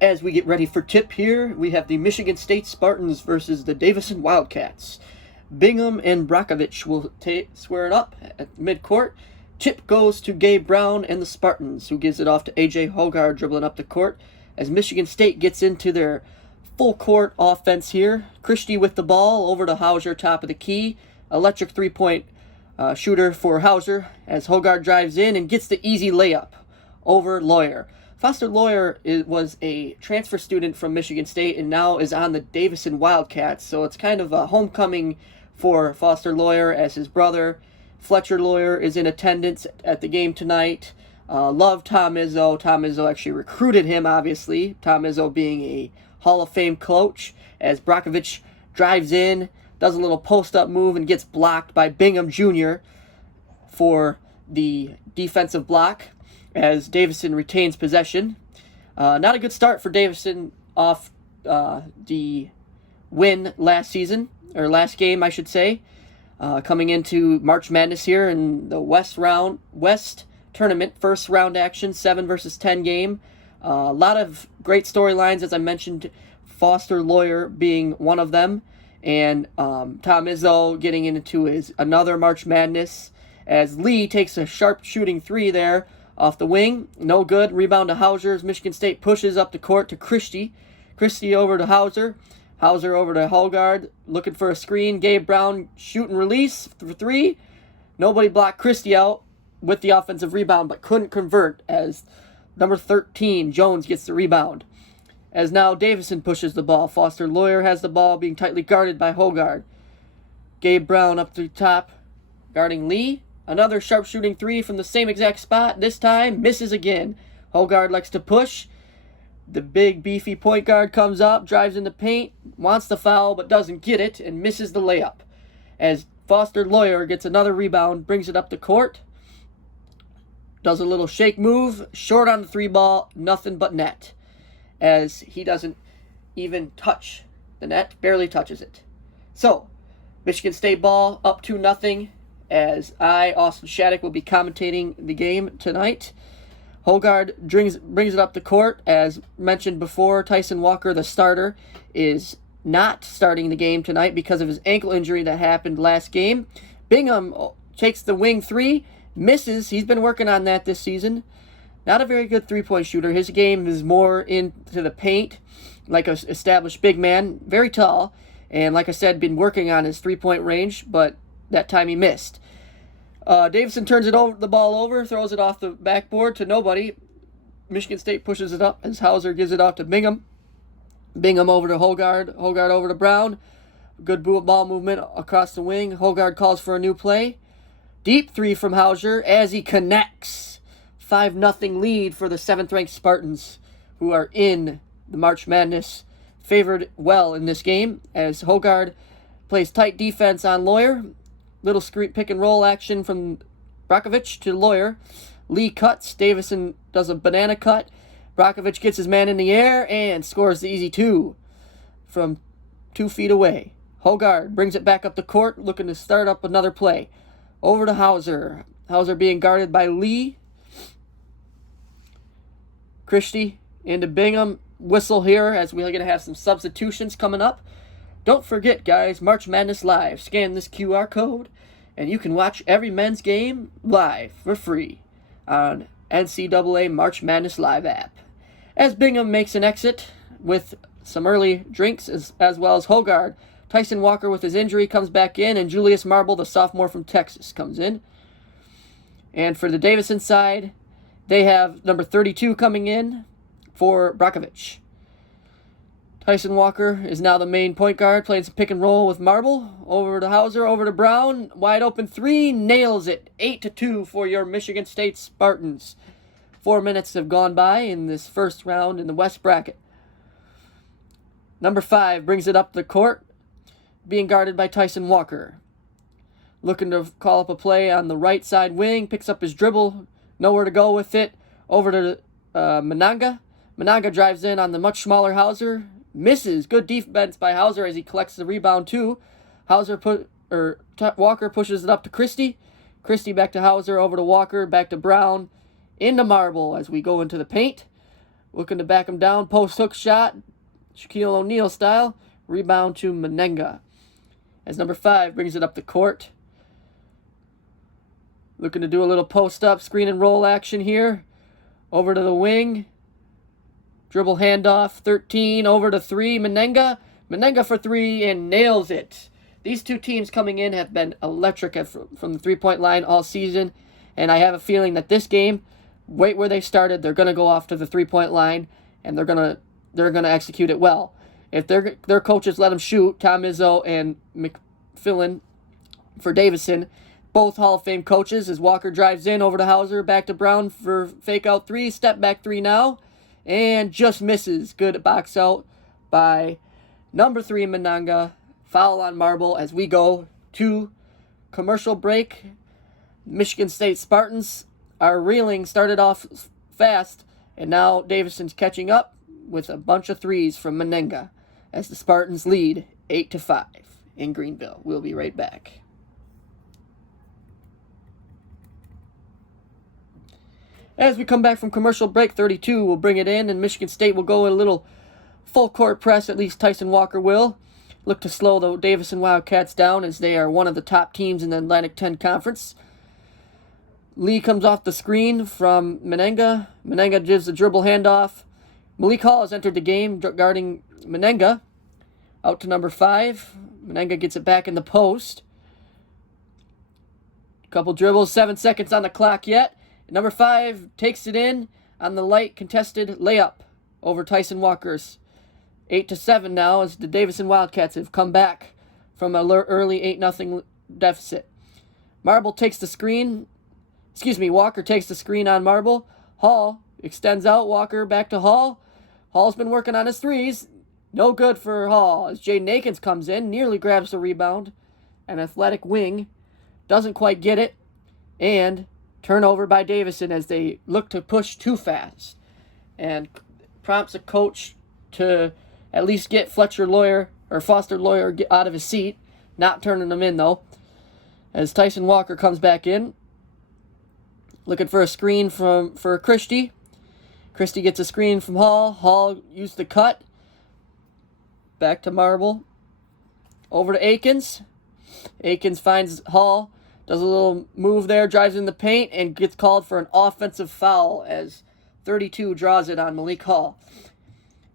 As we get ready for tip here, we have the Michigan State Spartans versus the Davidson Wildcats. Bingham and Brockovich will square it up at midcourt. Tip goes to Gabe Brown and the Spartans, who gives it off to A.J. Hogarth dribbling up the court. As Michigan State gets into their full court offense here, Christie with the ball over to Hauser, top of the key. Electric three-point shooter for Hauser as Hogarth drives in and gets the easy layup over Lawyer. Foster Lawyer was a transfer student from Michigan State and now is on the Davidson Wildcats, so it's kind of a homecoming for Foster Lawyer as his brother Fletcher Lawyer is in attendance at the game tonight. Love Tom Izzo. Tom Izzo actually recruited him, obviously. Tom Izzo being a Hall of Fame coach, as Brockovich drives in, does a little post-up move, and gets blocked by Bingham Jr. for the defensive block, as Davidson retains possession. Not a good start for Davidson off the win last game, I should say. Coming into March Madness here in the West Tournament, first round action, 7 versus 10 game. A lot of great storylines, as I mentioned, Foster Lawyer being one of them, and Tom Izzo getting into another March Madness, as Lee takes a sharp shooting three there off the wing. No good. Rebound to Hauser as Michigan State pushes up the court to Christie. Christie over to Hauser. Hauser over to Hogarth, looking for a screen. Gabe Brown shoot and release for three. Nobody blocked Christie out with the offensive rebound, but couldn't convert as number 13, Jones, gets the rebound. As now Davidson pushes the ball. Foster Lawyer has the ball, being tightly guarded by Hogarth. Gabe Brown up to the top, guarding Lee. Another sharp shooting three from the same exact spot. This time, misses again. Hogarth likes to push. The big, beefy point guard comes up, drives in the paint, wants the foul, but doesn't get it, and misses the layup. As Foster Lawyer gets another rebound, brings it up the court. Does a little shake move, short on the three ball, nothing but net. As he doesn't even touch the net, barely touches it. So, Michigan State ball up 2-0. As Austin Shattuck, will be commentating the game tonight. Hogarth brings it up the court. As mentioned before, Tyson Walker, the starter, is not starting the game tonight because of his ankle injury that happened last game. Bingham takes the wing three, misses. He's been working on that this season. Not a very good three-point shooter. His game is more into the paint, like an established big man, very tall, and like I said, been working on his three-point range, but that time he missed. Davidson turns the ball over, throws it off the backboard to nobody. Michigan State pushes it up as Hauser gives it off to Bingham. Bingham over to Hogarth. Hogarth over to Brown. Good ball movement across the wing. Hogarth calls for a new play. Deep three from Hauser as he connects. 5-0 lead for the 7th-ranked Spartans, who are in the March Madness. Favored well in this game as Hogarth plays tight defense on Lawyer. Little screen pick and roll action from Brockovich to Lawyer. Lee cuts. Davidson does a banana cut. Brockovich gets his man in the air and scores the easy two from 2 feet away. Hogarth brings it back up the court, looking to start up another play. Over to Hauser. Hauser being guarded by Lee. Christie into Bingham. Whistle here as we're going to have some substitutions coming up. Don't forget, guys, March Madness Live. Scan this QR code, and you can watch every men's game live for free on NCAA March Madness Live app. As Bingham makes an exit with some early drinks, as well as Hogarth. Tyson Walker, with his injury, comes back in, and Julius Marble, the sophomore from Texas, comes in. And for the Davidson side, they have number 32 coming in for Brockovich. Tyson Walker is now the main point guard, playing some pick and roll with Marble. Over to Hauser, over to Brown. Wide open three, nails it. 8-2 for your Michigan State Spartans. 4 minutes have gone by in this first round in the West bracket. Number 5 brings it up the court, being guarded by Tyson Walker. Looking to call up a play on the right side wing, picks up his dribble, nowhere to go with it. Over to Mananga. Mananga drives in on the much smaller Hauser. Misses. Good defense by Hauser as he collects the rebound too. Walker pushes it up to Christie. Christie back to Hauser, over to Walker, back to Brown, into Marble as we go into the paint. looking to back him down. Post hook shot, Shaquille O'Neal style. Rebound to Menenga. As number 5 brings it up the court. Looking to do a little post-up screen and roll action here. Over to the wing. Dribble handoff. 13 over to 3. Menenga. Menenga for 3 and nails it. These two teams coming in have been electric from the three-point line all season. And I have a feeling that this game, right where they started, they're going to go off to the three-point line. And they're going to execute it well. If their coaches let them shoot, Tom Izzo and McFillin for Davidson, both Hall of Fame coaches, as Walker drives in over to Hauser, back to Brown for fake out 3, step back 3 now, and just misses. Good box out by number 3 Menenga. Foul on Marble as we go to commercial break. Michigan State Spartans are reeling, started off fast, and now Davidson's catching up with a bunch of threes from Menenga as the Spartans lead 8-5 in Greenville. We'll be right back. As we come back from commercial break, 32 will bring it in, and Michigan State will go in a little full court press, at least Tyson Walker will. Look to slow the Davidson Wildcats down as they are one of the top teams in the Atlantic 10 Conference. Lee comes off the screen from Menenga. Menenga gives the dribble handoff. Malik Hall has entered the game guarding Menenga. Out to number 5. Menenga gets it back in the post. Couple dribbles, 7 seconds on the clock yet. Number 5 takes it in on the light contested layup over Tyson Walker's. 8-7 now as the Davidson Wildcats have come back from an early 8-0 deficit. Walker takes the screen on Marble. Hall extends out. Walker back to Hall. Hall's been working on his threes. No good for Hall as Jaden Akins comes in, nearly grabs the rebound. An athletic wing doesn't quite get it. And turnover by Davidson as they look to push too fast. And prompts a coach to at least get Foster Loyer out of his seat. Not turning him in though. As Tyson Walker comes back in. Looking for a screen for Christie. Christie gets a screen from Hall. Hall used the cut. Back to Marble. Over to Akins. Akins finds Hall. Does a little move there, drives in the paint, and gets called for an offensive foul as 32 draws it on Malik Hall.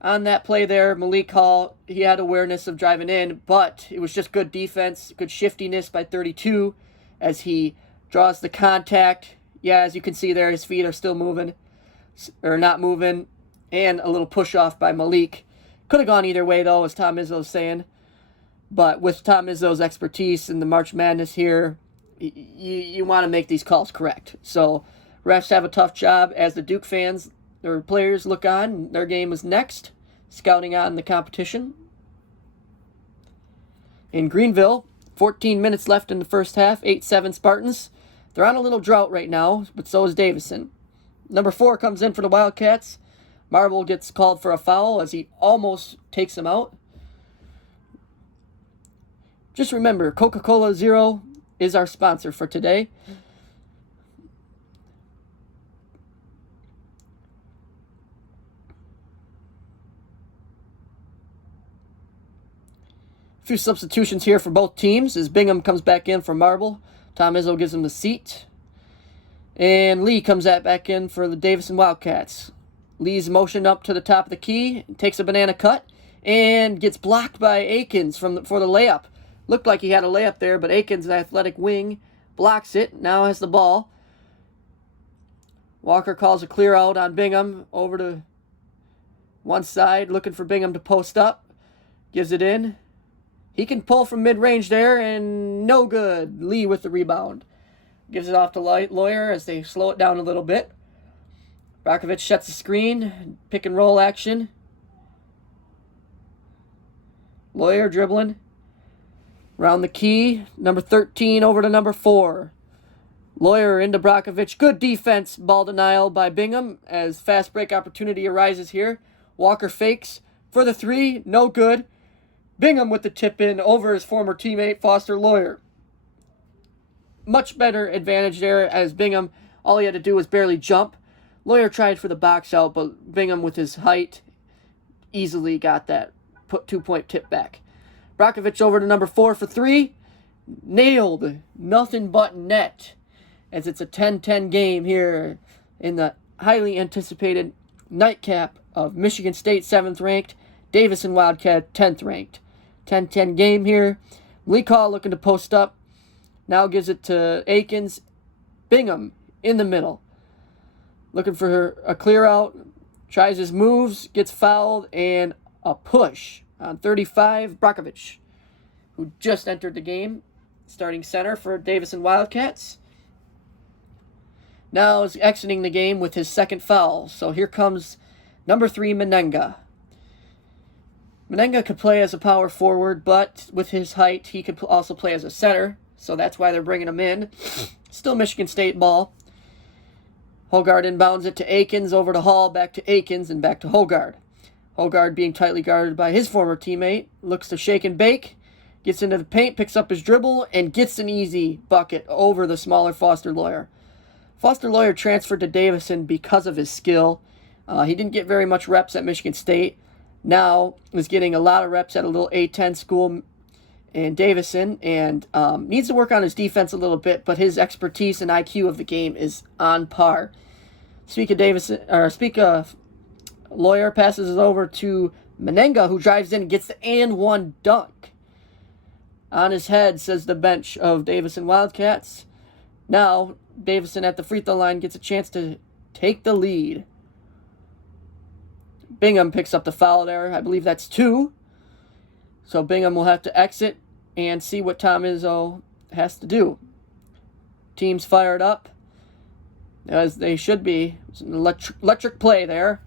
On that play there, Malik Hall, he had awareness of driving in, but it was just good defense, good shiftiness by 32 as he draws the contact. Yeah, as you can see there, his feet are still moving, or not moving, and a little push-off by Malik. Could have gone either way, though, as Tom Izzo's saying. But with Tom Izzo's expertise in the March Madness here, you want to make these calls correct. So refs have a tough job as the Duke fans or players look on. Their game is next, scouting on the competition. In Greenville, 14 minutes left in the first half, 8-7 Spartans. They're on a little drought right now, but so is Davidson. Number 4 comes in for the Wildcats. Marble gets called for a foul as he almost takes him out. Just remember, Coca-Cola Zero is our sponsor for today. A few substitutions here for both teams as Bingham comes back in for Marble. Tom Izzo gives him the seat. And Lee comes back in for the Davidson Wildcats. Lee's motioned up to the top of the key, takes a banana cut, and gets blocked by Akins for the layup. Looked like he had a layup there, but Akins, an athletic wing, blocks it. Now has the ball. Walker calls a clear out on Bingham over to one side, looking for Bingham to post up. Gives it in. He can pull from mid-range there, and no good. Lee with the rebound. Gives it off to Loyer as they slow it down a little bit. Brakovic sets the screen. Pick and roll action. Loyer dribbling. Around the key. Number 13 over to number 4. Loyer into Brakovic. Good defense. Ball denial by Bingham as fast break opportunity arises here. Walker fakes for the 3. No good. Bingham with the tip in over his former teammate Foster Loyer. Much better advantage there as Bingham, all he had to do was barely jump. Lawyer tried for the box out, but Bingham, with his height, easily got that 2-point tip back. Brockovich over to number 4 for 3. Nailed. Nothing but net. As it's a 10-10 game here in the highly anticipated nightcap of Michigan State 7th ranked, Davidson Wildcat 10th ranked. 10-10 game here. Lee Call looking to post up. Now gives it to Akins. Bingham in the middle. Looking for a clear out. Tries his moves. Gets fouled. And a push on 35. Brockovich, who just entered the game. Starting center for Davidson Wildcats. Now is exiting the game with his second foul. So here comes number 3, Menenga. Menenga could play as a power forward, but with his height, he could also play as a center. So that's why they're bringing him in. Still Michigan State ball. Hogard inbounds it to Akins, over to Hall, back to Akins, and back to Hogard. Hogard, being tightly guarded by his former teammate, looks to shake and bake. Gets into the paint, picks up his dribble, and gets an easy bucket over the smaller Foster Lawyer. Foster Lawyer transferred to Davidson because of his skill. He didn't get very much reps at Michigan State. Now is getting a lot of reps at a little A-10 school in Davidson, and needs to work on his defense a little bit, but his expertise and IQ of the game is on par. Speak of Lawyer, passes it over to Menenga, who drives in and gets the and one dunk. On his head, says the bench of Davidson Wildcats. Now, Davidson at the free throw line gets a chance to take the lead. Bingham picks up the foul there. I believe that's 2. So Bingham will have to exit and see what Tom Izzo has to do. Team's fired up, as they should be. It was an electric play there,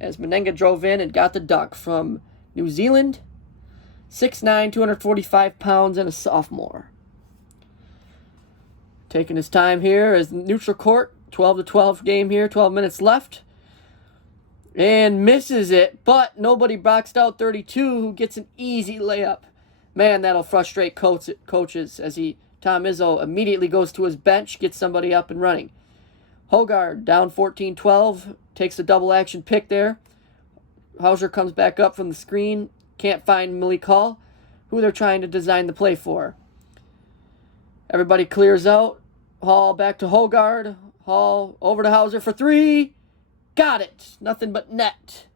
as Menenga drove in and got the dunk from New Zealand. 6'9", 245 pounds, and a sophomore. Taking his time here as neutral court. 12-12 game here, 12 minutes left. And misses it, but nobody boxed out 32, who gets an easy layup. Man, that'll frustrate coaches as Tom Izzo immediately goes to his bench, gets somebody up and running. Hogard down 14-12, takes a double action pick there. Hauser comes back up from the screen, can't find Malik Hall, who they're trying to design the play for. Everybody clears out. Hall back to Hogard. Hall over to Hauser for 3. Got it. Nothing but net.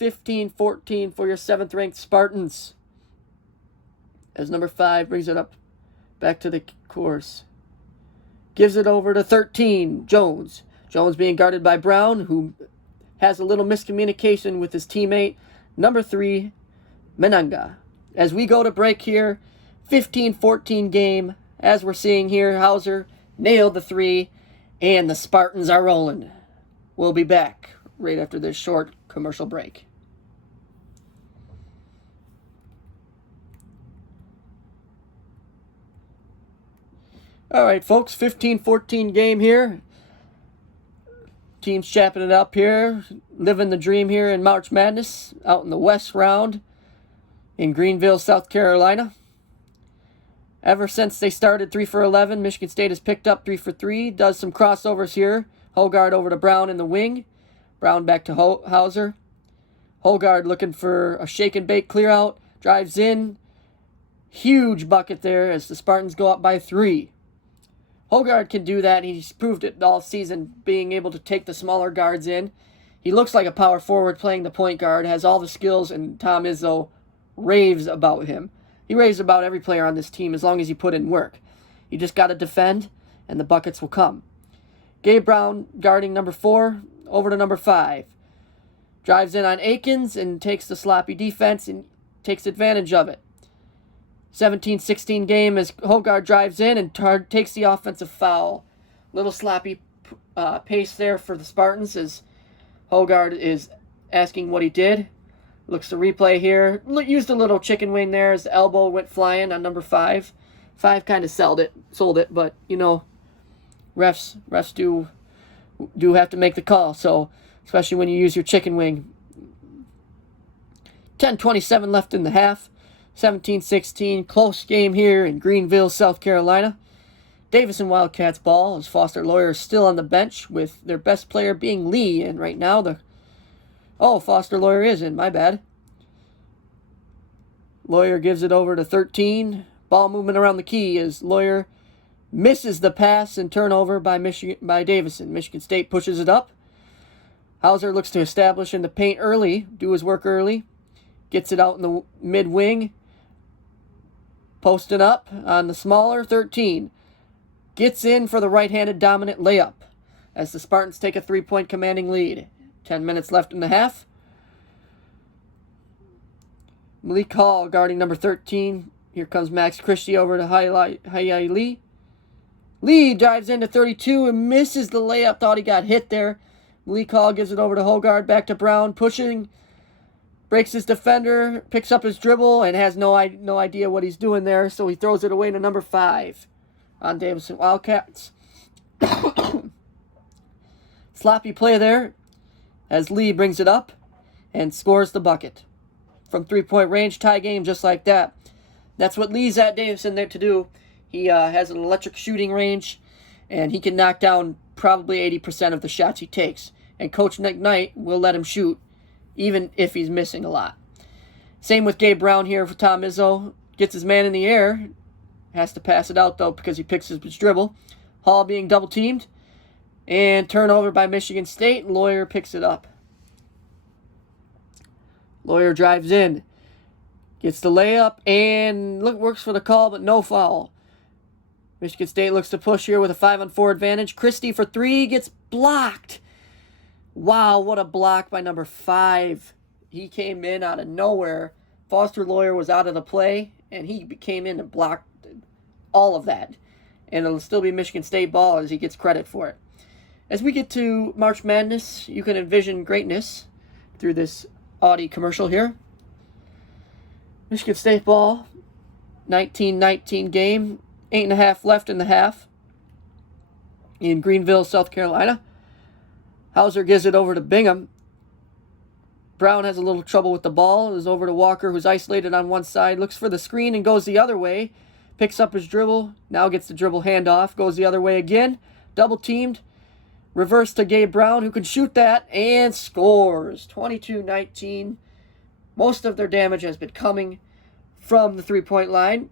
15-14 for your 7th-ranked Spartans. As number 5 brings it up back to the course. Gives it over to 13, Jones. Jones being guarded by Brown, who has a little miscommunication with his teammate, number 3, Menenga. As we go to break here, 15-14 game. As we're seeing here, Hauser nailed the 3, and the Spartans are rolling. We'll be back right after this short commercial break. All right, folks, 15-14 game here. Teams chapping it up here, living the dream here in March Madness, out in the West Round in Greenville, South Carolina. Ever since they started 3 for 11, Michigan State has picked up 3 for 3, does some crossovers here. Hogard over to Brown in the wing. Brown back to Hauser. Hogard looking for a shake and bake clear out. Drives in. Huge bucket there as the Spartans go up by 3. Hogard can do that. He's proved it all season, being able to take the smaller guards in. He looks like a power forward playing the point guard, has all the skills, and Tom Izzo raves about him. He raves about every player on this team as long as you put in work. You just got to defend, and the buckets will come. Gabe Brown guarding number 4, over to number 5. Drives in on Akins and takes the sloppy defense and takes advantage of it. 17-16 game as Hogard drives in and takes the offensive foul. Little sloppy pace there for the Spartans as Hogard is asking what he did. Looks the replay here. Used a little chicken wing there as the elbow went flying on number 5. 5 kind of sold it, but, you know, refs do have to make the call, so especially when you use your chicken wing. 10:27 left in the half. 17-16, close game here in Greenville, South Carolina. Davidson Wildcats ball, as Foster Lawyer is still on the bench, with their best player being Lee. And right now, Foster Lawyer is in, my bad. Lawyer gives it over to 13. Ball movement around the key as Lawyer misses the pass and turnover by Davidson. Michigan State pushes it up. Hauser looks to establish in the paint early, do his work early. Gets it out in the mid-wing. Posting up on the smaller 13. Gets in for the right-handed dominant layup as the Spartans take a 3-point commanding lead. 10 minutes left in the half. Malik Hall guarding number 13. Here comes Max Christie over to Hayai Lee. Lee drives into 32 and misses the layup. Thought he got hit there. Malik Hall gives it over to Hogard. Back to Brown. Pushing. Breaks his defender. Picks up his dribble and has no idea what he's doing there. So he throws it away to number 5 on Davidson Wildcats. Sloppy play there as Lee brings it up and scores the bucket. From 3-point range, tie game just like that. That's what Lee's at Davidson there to do. He has an electric shooting range, and he can knock down probably 80% of the shots he takes. And Coach Nick Knight will let him shoot, even if he's missing a lot. Same with Gabe Brown here for Tom Izzo. Gets his man in the air. Has to pass it out, though, because he picks his dribble. Hall being double-teamed. And turnover by Michigan State. Lawyer picks it up. Lawyer drives in. Gets the layup and works for the call, but no foul. Michigan State looks to push here with a 5-on-4 advantage. Christie for 3 gets blocked. Wow, what a block by number 5. He came in out of nowhere. Foster Lawyer was out of the play, and he came in and blocked all of that. And it'll still be Michigan State ball as he gets credit for it. As we get to March Madness, you can envision greatness through this Audi commercial here. Michigan State ball, 19-19 game, 8.5 left in the half in Greenville, South Carolina. Hauser gives it over to Bingham. Brown has a little trouble with the ball. It is over to Walker, who's isolated on one side, looks for the screen and goes the other way. Picks up his dribble, now gets the dribble handoff, goes the other way again, double-teamed. Reverse to Gabe Brown, who can shoot that, and scores. 22-19. Most of their damage has been coming from the 3-point line.